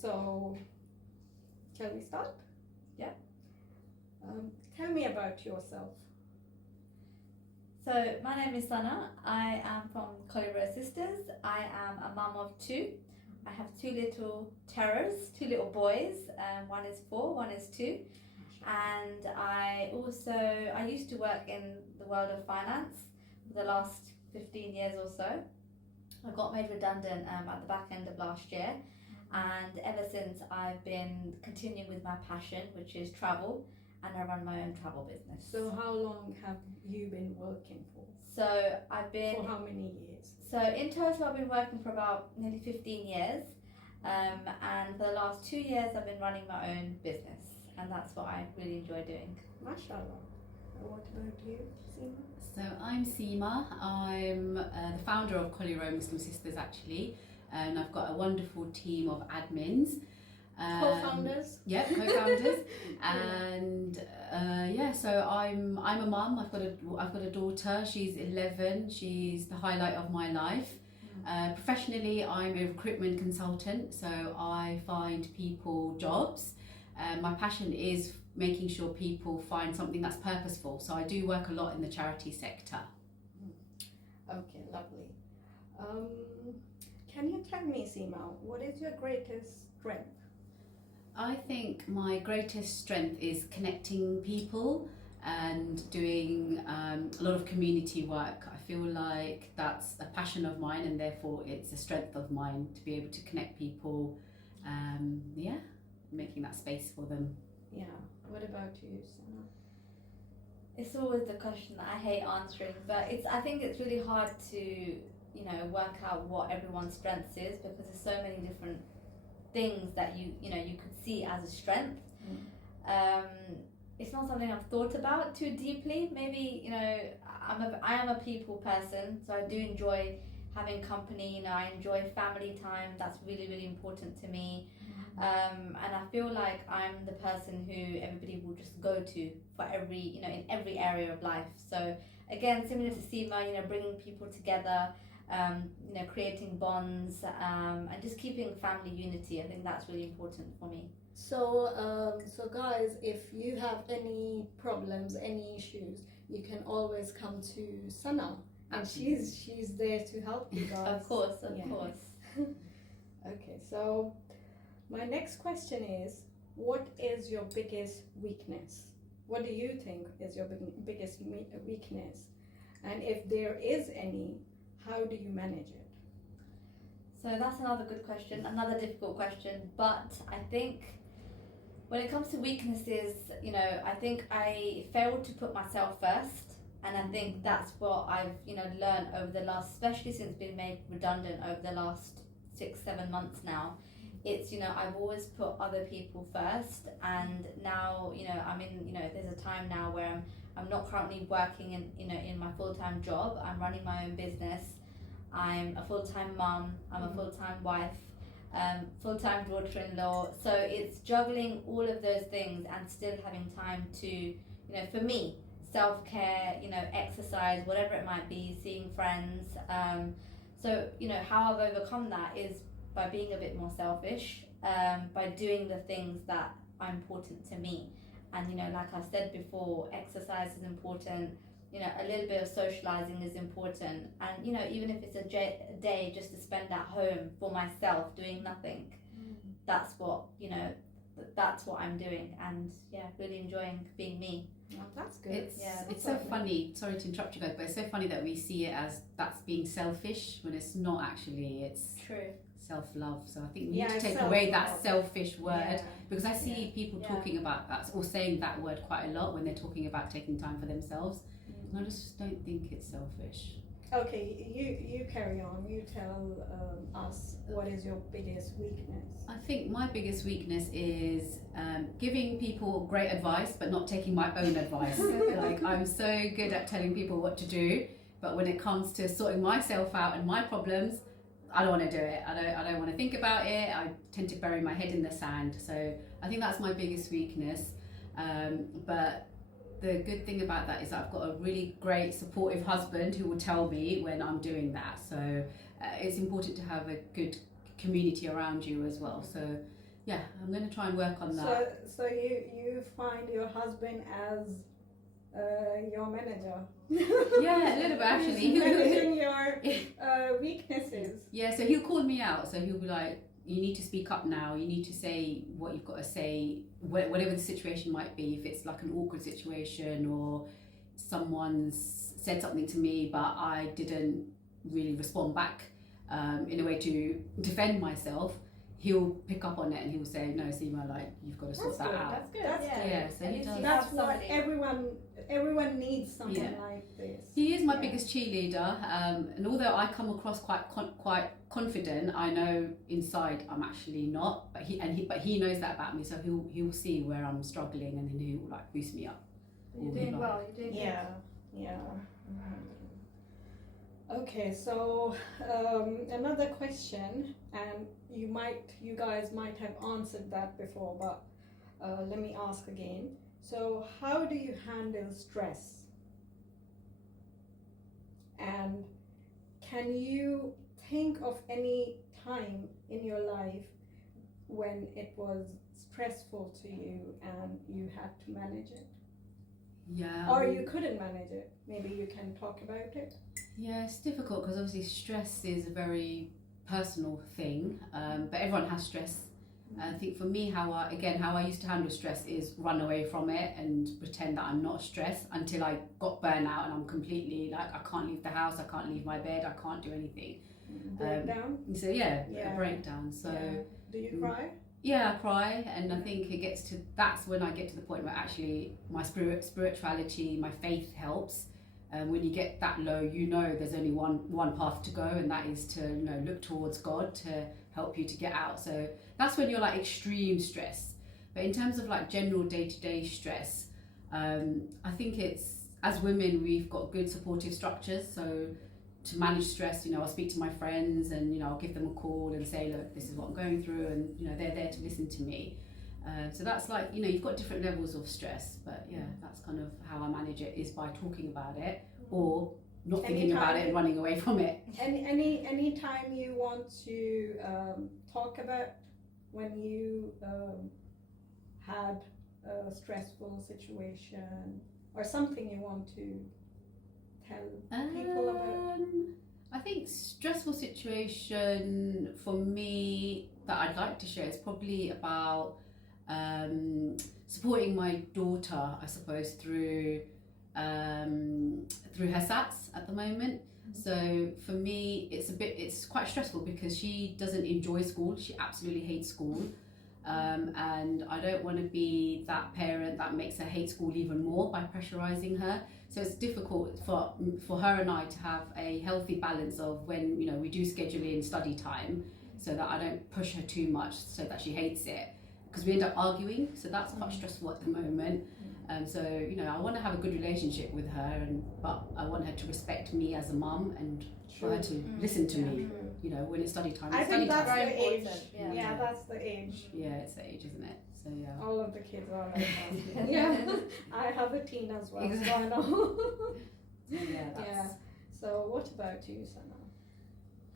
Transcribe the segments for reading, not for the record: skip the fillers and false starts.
So, shall we start? Yeah. Tell me about yourself. So my name is Sana. I am from Colibri Sisters. I am a mum of two. I have two little terrors, two little boys. One is 4, one is 2. And I used to work in the world of finance for the last 15 years or so. I got made redundant at the back end of last year. And ever since, I've been continuing with my passion, which is travel, and I run my own travel business. So how long have you been working for? So I've been... For how many years? So in total, I've been working for about nearly 15 years. And for the last 2 years, I've been running my own business. And that's what I really enjoy doing. MashaAllah. What about you, Seema? So I'm Seema. I'm the founder of Colibri Muslim Sisters actually. And I've got a wonderful team of admins. Co-founders? Yeah, co-founders. And so I'm a mum. I've got a daughter. She's 11. She's the highlight of my life. Professionally, I'm a recruitment consultant, so I find people jobs. My passion is making sure people find something that's purposeful. So I do work a lot in the charity sector. Okay, lovely. Can you tell me, Seema, what is your greatest strength? I think my greatest strength is connecting people and doing a lot of community work. I feel like that's a passion of mine, and therefore it's a strength of mine to be able to connect people, making that space for them. Yeah. What about you, Sana? It's always the question that I hate answering, but I think it's really hard to, work out what everyone's strengths is, because there's so many different things that you could see as a strength. It's not something I've thought about too deeply. Maybe I am a people person, so I do enjoy having company. I enjoy family time. That's really, really important to me. And I feel like I'm the person who everybody will just go to for every in every area of life. So again, similar to Seema, bringing people together, creating bonds, and just keeping family unity. I think that's really important for me. So guys, if you have any problems, any issues, you can always come to Sana, and she's there to help you guys. Of course. Okay, so my next question is, what is your biggest weakness? What do you think is your biggest weakness? And if there is any, how do you manage it? So that's another good question, another difficult question. But I think when it comes to weaknesses, I think I failed to put myself first. And I think that's what I've, learned over the last, especially since being made redundant over the last 6-7 months now. It's, I've always put other people first. And now, I'm in, there's a time now where I'm not currently working in my full-time job. I'm running my own business. I'm a full-time mum. I'm a full-time wife. Full-time daughter-in-law. So it's juggling all of those things and still having time to, for me, self-care, exercise, whatever it might be, seeing friends. So, how I've overcome that is by being a bit more selfish, by doing the things that are important to me. And, like I said before, exercise is important. A little bit of socializing is important. And, even if it's a day just to spend at home for myself doing nothing, that's what, that's what I'm doing. And really enjoying being me. Oh, that's good. It's so funny, sorry to interrupt you guys, but it's so funny that we see it as that's being selfish when it's not actually, it's true. Self-love. So I think we need to take away that selfish word, because I see people talking about that or saying that word quite a lot when they're talking about taking time for themselves. And I just don't think it's selfish. Okay, you carry on. You tell us, what is your biggest weakness? I think my biggest weakness is giving people great advice, but not taking my own advice. Like, I'm so good at telling people what to do, but when it comes to sorting myself out and my problems, I don't want to do it. I don't want to think about it. I tend to bury my head in the sand. So I think that's my biggest weakness. But the good thing about that is that I've got a really great supportive husband who will tell me when I'm doing that. So it's important to have a good community around you as well. So yeah, I'm going to try and work on that. So you find your husband as your manager. Yeah, a little bit actually. He's managing your weaknesses. Yeah, so he'll call me out. So he'll be like, you need to speak up now. You need to say what you've got to say, whatever the situation might be. If it's like an awkward situation or someone's said something to me, but I didn't really respond back in a way to defend myself, he'll pick up on it and he'll say, no, Seema, like, you've got to sort that out. That's good. That's yeah. Yeah, so At he least does. you That's have what somebody. everyone needs someone Yeah. like this. He is my Yeah. biggest cheerleader, and although I come across quite confident, I know inside I'm actually not. But he knows that about me, so he'll see where I'm struggling, and then he'll like boost me up. You're doing well. You're doing Yeah, yeah. Okay, so another question, and you guys might have answered that before, but let me ask again. So, how do you handle stress? And can you think of any time in your life when it was stressful to you and you had to manage it? Yeah. Or you couldn't manage it? Maybe you can talk about it. Yeah, it's difficult because obviously stress is a very personal thing, but everyone has stress. I think for me, how I used to handle stress is run away from it and pretend that I'm not stressed until I got burnout and I'm completely like, I can't leave the house, I can't leave my bed, I can't do anything. Breakdown? So yeah, Yeah. a breakdown. So Yeah. Do you cry? yeah, I cry, and I think it gets to, that's when I get to the point where actually my spirituality, my faith helps. When you get that low, you know there's only one path to go, and that is to look towards God to help you to get out. So that's when you're like extreme stress. But in terms of like general day-to-day stress, I think it's, as women, we've got good supportive structures. So to manage stress, I'll speak to my friends and I'll give them a call and say, look, this is what I'm going through, and they're there to listen to me. So that's like, you've got different levels of stress, but yeah, that's kind of how I manage it, is by talking about it or not thinking about it and running away from it. Any time you want to talk about when you had a stressful situation or something you want to tell people about? I think stressful situation for me that I'd like to share is probably about supporting my daughter, I suppose, through her SATs at the moment. So for me, it's quite stressful because she doesn't enjoy school. She absolutely hates school. And I don't want to be that parent that makes her hate school even more by pressurizing her. So it's difficult for her and I to have a healthy balance of when we do schedule in study time, so that I don't push her too much so that she hates it, because we end up arguing. So that's quite stressful at the moment. So I want to have a good relationship with her, but I want her to respect me as a mum and for her to listen to me. When it's study time. I think that's Very the age. important, Yeah, that's the age. Yeah, it's the age, isn't it? So yeah. All of the kids are like that. Yeah, I have a teen as well, so I know. Yeah, that's... Yeah. So what about you, Sana?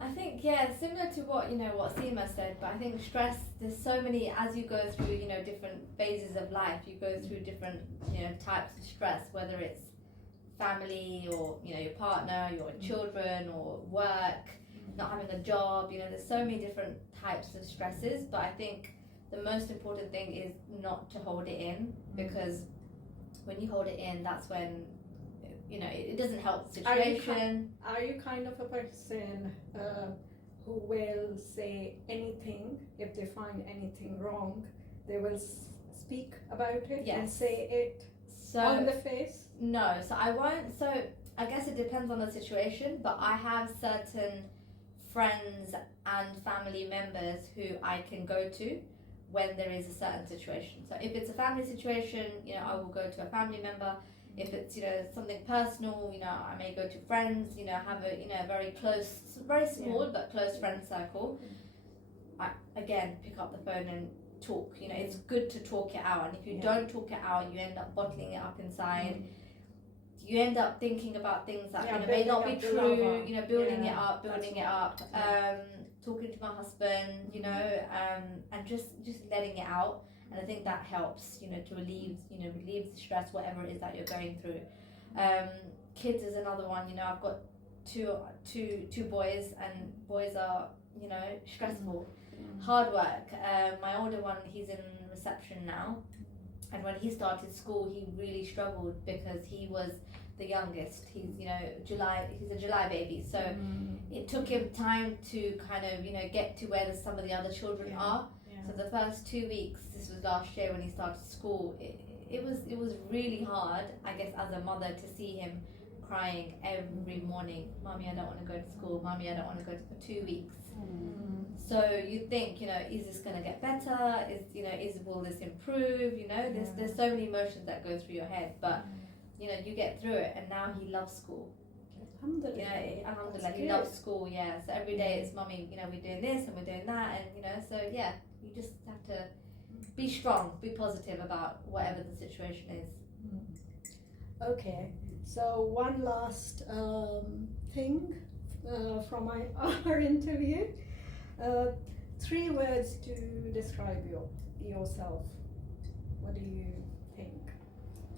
I think similar to what what Seema said, but I think stress, there's so many, as you go through different phases of life, you go through different types of stress, whether it's family or your partner, your children, or work, not having a job. There's so many different types of stresses, but I think the most important thing is not to hold it in, because when you hold it in, that's when it doesn't help the situation. Are you kind of a person who will say anything if they find anything wrong? They will speak about it and Yes. say it So on the face? no, so I won't. So I guess it depends on the situation, but I have certain friends and family members who I can go to when there is a certain situation. So if it's a family situation, I will go to a family member. If it's something personal, I may go to friends. Have a very close, very small but close friend circle. I again pick up the phone and talk. It's good to talk it out, and if you don't talk it out, you end up bottling it up inside. You end up thinking about things that may not be building up the true. lava. Building Yeah, it up, that's building it right. up. talking to my husband, you know, and just letting it out. And I think that helps, you know, to relieve the stress, whatever it is that you're going through. Kids is another one. You know, I've got two boys, and boys are, you know, stressful, hard work. My older one, he's in reception now, and when he started school, he really struggled because he was the youngest. He's, you know, he's a July baby, so it took him time to kind of, you know, get to where some of the other children are. So the first 2 weeks, this was last year when he started school, it was really hard, I guess, as a mother, to see him crying every morning. Mommy, I don't want to go to school. Mommy, I don't want to go for 2 weeks. So you think, you know, is this going to get better? Will this improve? You know, there's so many emotions that go through your head, but you know, you get through it, and now he loves school. Alhamdulillah. Yeah, alhamdulillah, he loves school. Yeah, so every day it's mommy, you know, we're doing this and we're doing that, and you know, so yeah, you just have to be strong, be positive about whatever the situation is. Okay, so one last thing from our interview. 3 words to describe yourself. What do you think?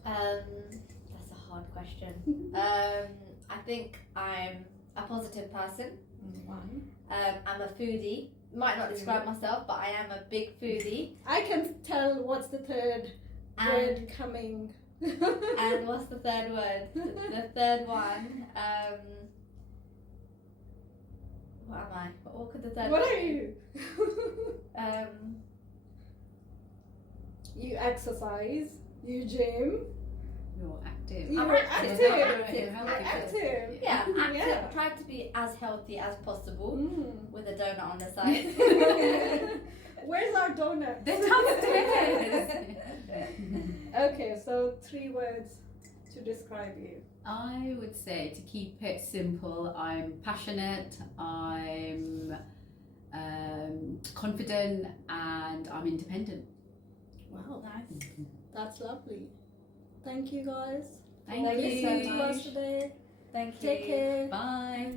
That's a hard question. I think I'm a positive person. 1. I'm a foodie. Might not describe myself, but I am a big foodie. I can tell what's the 3rd word coming. And what's the 3rd word? The 3rd one. What am I? What could the 3rd What one are be? you? You exercise. You gym. You're active. You're I'm active. active. Active. Yeah, I'm active. Yeah. Try to be as healthy as possible with a donut on the side. Where's our donut? They're downstairs. Okay, so 3 words to describe you. I would say, to keep it simple, I'm passionate, I'm confident, and I'm independent. Wow, Nice. that's lovely. Thank you guys Thank for you. listening to us today. Thank you. Take care. Bye.